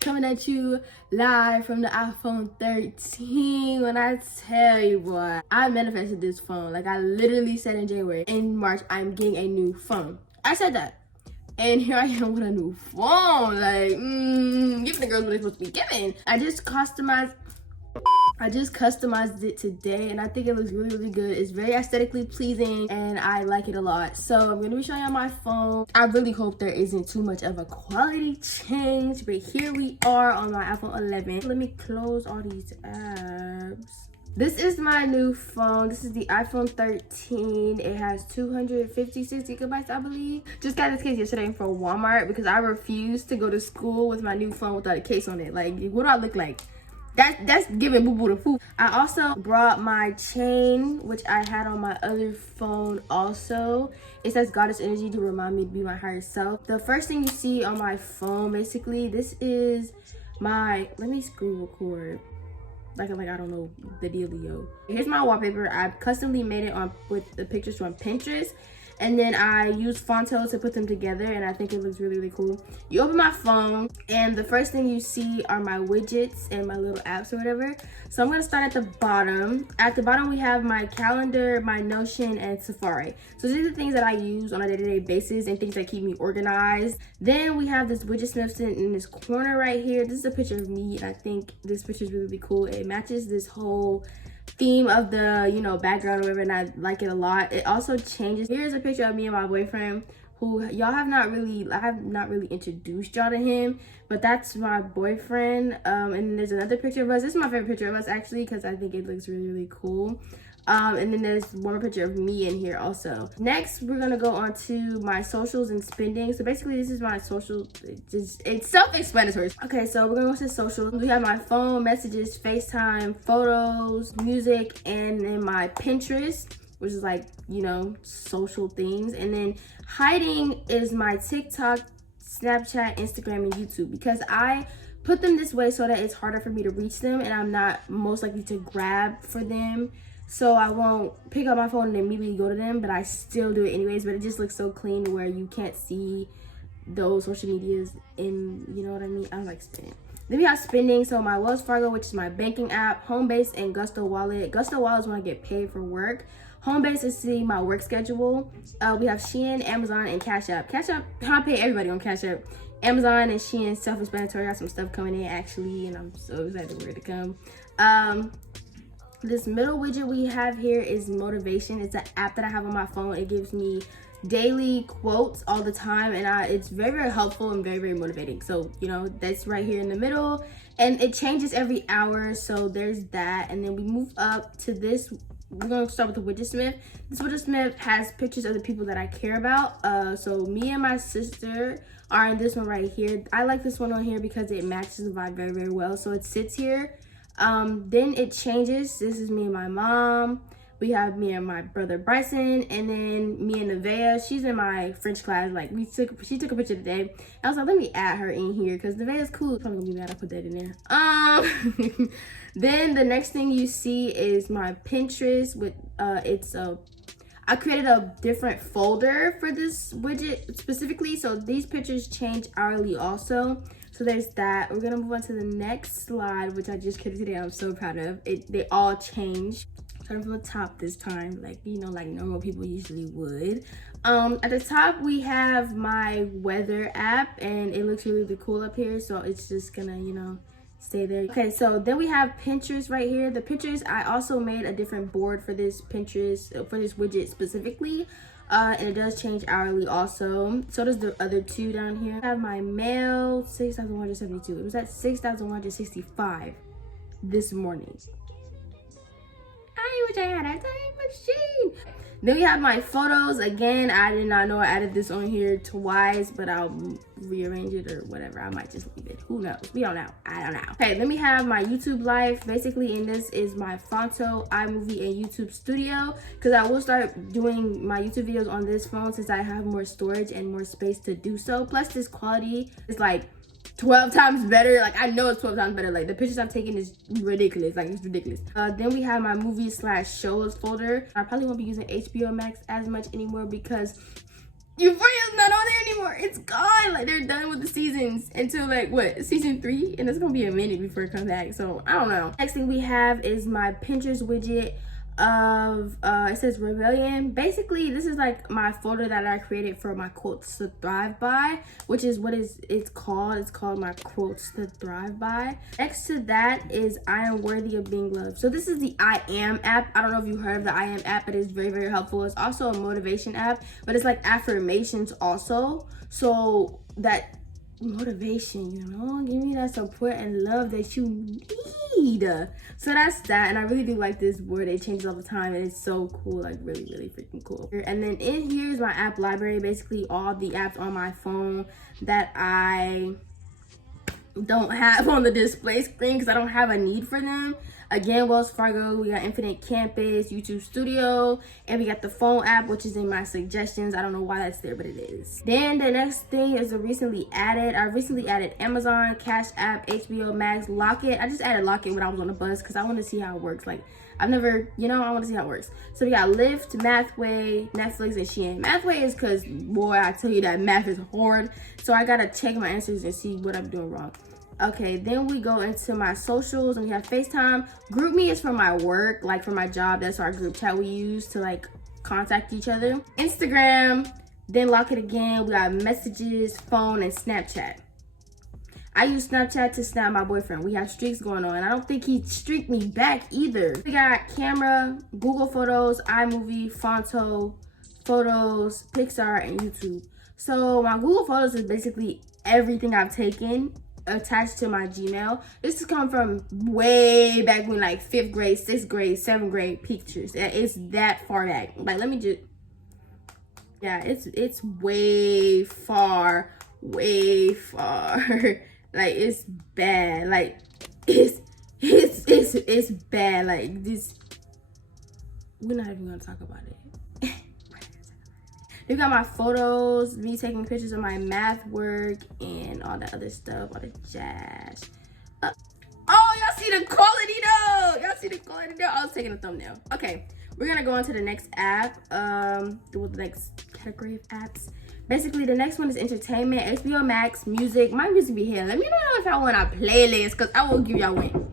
Coming at you live from the iPhone 13. When I tell you, boy, I manifested this phone. Like, I literally said in January, in March, I'm getting a new phone. I said that. And here I am with a new phone. Like, giving the girls what they're supposed to be giving. I just customized it today, and I think it looks really, really good. It's very aesthetically pleasing, and I like it a lot. So I'm gonna be showing you my phone. I really hope there isn't too much of a quality change, but here we are on my iPhone 11. Let me close all these apps. This is my new phone. This is the iPhone 13. It has 256 gigabytes, I believe. Just got this case yesterday from Walmart because I refuse to go to school with my new phone without a case on it. Like, what do I look like? That's giving boo-boo the food. I also brought my chain, which I had on my other phone also. It says Goddess Energy to remind me to be my higher self. The first thing you see on my phone, basically, this is my, let me screen record. Like I don't know the dealio. Here's my wallpaper. I customly made it with the pictures from Pinterest. And then I used Fonto to put them together, and I think it looks really, really cool. You open my phone, and the first thing you see are my widgets and my little apps or whatever. So I'm gonna start at the bottom. At the bottom, we have my calendar, my Notion, and Safari. So these are the things that I use on a day-to-day basis and things that keep me organized. Then we have this widget snippet in this corner right here. This is a picture of me, and I think this picture is really, really cool. It matches this whole theme of the, you know, background or whatever, and I like it a lot. It also changes. Here's a picture of me and my boyfriend, who I have not really introduced y'all to him, but that's my boyfriend. And then there's another picture of us. This is my favorite picture of us, actually, because I think it looks really, really cool. And then there's one more picture of me in here also. Next, we're gonna go on to my socials and spending. So basically, this is my social. It's self-explanatory. Okay, so we're gonna go to social. We have my phone, messages, FaceTime, photos, music, and then my Pinterest, which is like, you know, social things. And then hiding is my TikTok, Snapchat, Instagram, and YouTube, because I put them this way so that it's harder for me to reach them, and I'm not most likely to grab for them. So I won't pick up my phone and immediately go to them, but I still do it anyways. But it just looks so clean to where you can't see those social medias in, you know what I mean? I like spending. Then we have spending. So my Wells Fargo, which is my banking app, Homebase, and Gusto Wallet. Gusto Wallet is when I get paid for work. Homebase is seeing my work schedule. We have Shein, Amazon, and Cash App. Cash App, I pay everybody on Cash App. Amazon and Shein, self-explanatory. I got some stuff coming in actually, and I'm so excited for it to come. This middle widget we have here is motivation. It's an app that I have on my phone. It gives me daily quotes all the time, and it's very, very helpful and very, very motivating. So, you know, that's right here in the middle, and it changes every hour. So there's that. And then we move up to this. We're going to start with the widget smith. This widget smith has pictures of the people that I care about. So me and my sister are in this one right here. I like this one on here because it matches the vibe very, very well. So it sits here. Then it changes. This is me and my mom. We have me and my brother Bryson, and then me and Nevaeh. She's in my French class. Like, she took a picture today. I was like, let me add her in here because Nevaeh's cool. Probably gonna be mad I put that in there. Then the next thing you see is my Pinterest with I created a different folder for this widget specifically, so these pictures change hourly also. So there's that. We're gonna move on to the next slide, which I just created today. I'm so proud of it. They all change. Starting from the top this time, like, you know, like normal people usually would. At the top we have my weather app, and it looks really, really cool up here. So it's just gonna, you know, stay there. Okay, so then we have Pinterest right here. The pictures, I also made a different board for this Pinterest, for this widget specifically. And it does change hourly also. So does the other two down here. I have my mail, 6,172. It was at 6,165 this morning. I wish I had a time machine. Then we have my photos. Again, I did not know I added this on here twice, but I'll rearrange it or whatever. I might just leave it. Who knows? We don't know. I don't know. Okay, then we have my YouTube life. Basically, in this is my Fonto, iMovie, and YouTube Studio, because I will start doing my YouTube videos on this phone since I have more storage and more space to do so. Plus, this quality is like 12 times better. Like, I know it's 12 times better. Like, the pictures I've taken is ridiculous. Like, it's ridiculous. Then we have my movies/shows folder. I probably won't be using HBO Max as much anymore because Euphoria's not on there anymore. It's gone. Like, they're done with the seasons until, like, what, season 3? And it's gonna be a minute before it comes back. So, I don't know. Next thing we have is my Pinterest widget of it says rebellion. Basically, this is like my folder that I created for my quotes to thrive by, which is what it's called. It's called my quotes to thrive by. Next to that is I am worthy of being loved. So this is the I Am app. I don't know if you heard of the I Am app, but it's very, very helpful. It's also a motivation app, but it's like affirmations also, so that motivation, you know, give me that support and love that you need. So that's that, and I really do like this board. It changes all the time and it's so cool, like really, really freaking cool. And then in here is my app library, basically all the apps on my phone that I don't have on the display screen because I don't have a need for them. Again, Wells Fargo, we got Infinite Campus, YouTube Studio, and we got the phone app, which is in my suggestions. I don't know why that's there, but it is. Then the next thing is I recently added Amazon, Cash App, HBO Max, Locket. I just added Locket when I was on the bus because I want to see how it works. Like, I've never, you know, I want to see how it works. So we got Lyft, Mathway, Netflix, and Shein. Mathway is because, boy, I tell you that math is hard. So I got to check my answers and see what I'm doing wrong. Okay, then we go into my socials and we have FaceTime. GroupMe is for my work, like for my job. That's our group chat we use to like contact each other. Instagram, then Locket again. We got messages, phone, and Snapchat. I use Snapchat to snap my boyfriend. We have streaks going on. I don't think he streaked me back either. We got camera, Google Photos, iMovie, Fonto, Photos, Pixar, and YouTube. So my Google Photos is basically everything I've taken attached to my Gmail. This is coming from way back when, like 5th grade, 6th grade, 7th grade pictures. It's that far back. Like, let me just, yeah, it's way far. Like, it's bad. Like, it's bad. Like, this, we're not even gonna talk about it. You got my photos, me taking pictures of my math work and all that other stuff, all the jazz. Oh, y'all see the quality though. Y'all see the quality though. I was taking a thumbnail. Okay, we're gonna go on to the next app. The next category of apps. Basically, the next one is entertainment, HBO Max, music. My music be here. Let me know if I want a playlist, because I will give y'all one.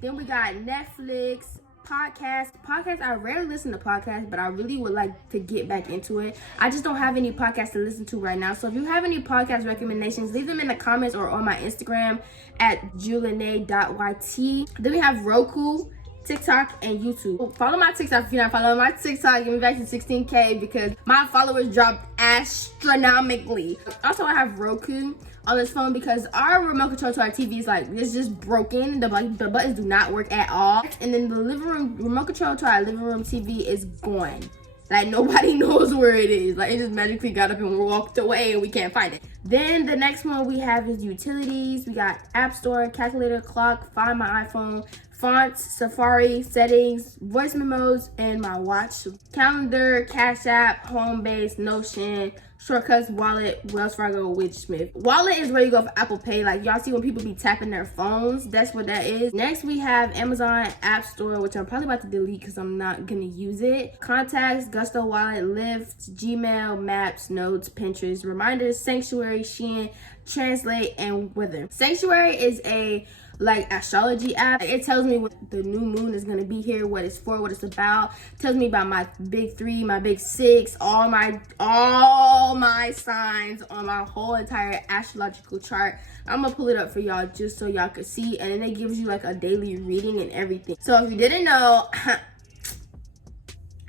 Then we got Netflix, podcasts. I rarely listen to podcasts, but I really would like to get back into it. I just don't have any podcasts to listen to right now. So if you have any podcast recommendations, leave them in the comments or on my Instagram at @julanee.yt. Then we have Roku, TikTok, and YouTube. Follow my TikTok if you're not following my TikTok. Get me back to 16K because my followers dropped astronomically. Also, I have Roku on this phone because our remote control to our TV is like, it's just broken. The buttons do not work at all. And then the living room remote control to our living room TV is gone. Like, nobody knows where it is. Like, it just magically got up and walked away and we can't find it. Then the next one we have is utilities. We got App Store, calculator, clock, find my iPhone, fonts, Safari, settings, voice memos, and my watch. Calendar, Cash App, Homebase, Notion, shortcuts, wallet, Wells Fargo, Smith. Wallet is where you go for Apple Pay. Like, y'all see when people be tapping their phones, that's what that is. Next we have Amazon App Store, which I'm probably about to delete because I'm not gonna use it. Contacts, Gusto Wallet, Lyft, Gmail, Maps, Notes, Pinterest, Reminders, Sanctuary, Shein, Translate, and Weather. Sanctuary is a like astrology app. It tells me what the new moon is gonna be here, what it's for, what it's about. It tells me about my big 3, my big 6, all my signs on my whole entire astrological chart. I'm gonna pull it up for y'all just so y'all can see, and then it gives you like a daily reading and everything. So if you didn't know,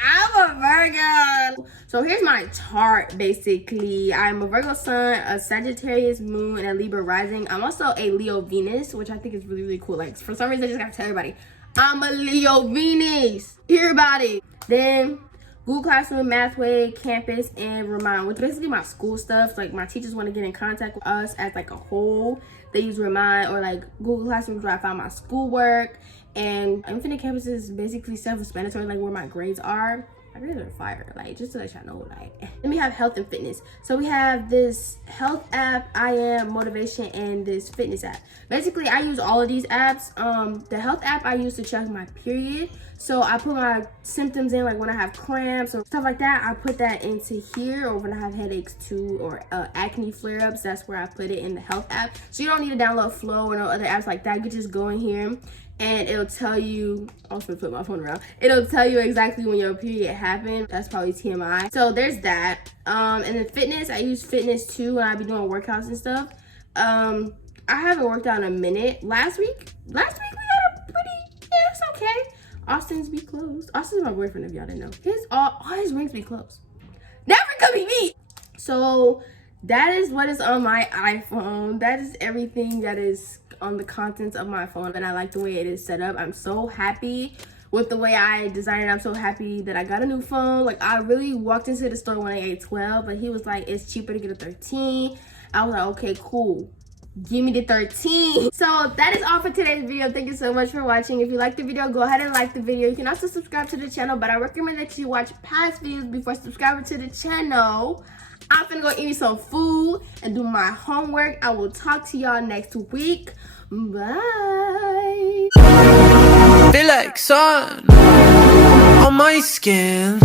I'm a Virgo. So here's my chart basically. I'm a Virgo sun, a Sagittarius moon, and a Libra rising. I'm also a Leo Venus, which I think is really, really cool. Like, for some reason I just gotta tell everybody, I'm a Leo Venus. Everybody. Then Google Classroom, Mathway, Campus, and Remind, which is basically my school stuff. Like, my teachers want to get in contact with us as like a whole. They use Remind, or like Google Classroom where I found my schoolwork. And Infinite Campus is basically self-explanatory, like where my grades are. I really are fire, like, just to let y'all know, like. Then we have health and fitness. So we have this health app, I Am Motivation, and this fitness app. Basically, I use all of these apps. The health app I use to check my period. So I put my symptoms in, like when I have cramps or stuff like that, I put that into here. Or when I have headaches too, or acne flare-ups, that's where I put it in the health app. So you don't need to download Flow or no other apps like that. You can just go in here and it'll tell you, I'm just gonna put my phone around. It'll tell you exactly when your period happened. That's probably TMI. So there's that. And then fitness, I use fitness too when I be doing workouts and stuff. I haven't worked out in a minute. Last week we had a pretty, yeah, it's okay. Austin's be closed. Austin's my boyfriend, if y'all didn't know. All his rings be closed. Never could be me. So that is what is on my iPhone. That is everything that is on the contents of my phone, and I like the way it is set up. I'm so happy with the way I designed it. I'm so happy that I got a new phone. Like, I really walked into the store when I ate 12, but he was like, it's cheaper to get a 13. I was like, okay, cool. Give me the 13. So that is all for today's video. Thank you so much for watching. If you liked the video, go ahead and like the video. You can also subscribe to the channel, but I recommend that you watch past videos before subscribing to the channel. I'm finna go eat me some food and do my homework. I will talk to y'all next week. Bye. Feel like sun on my skin.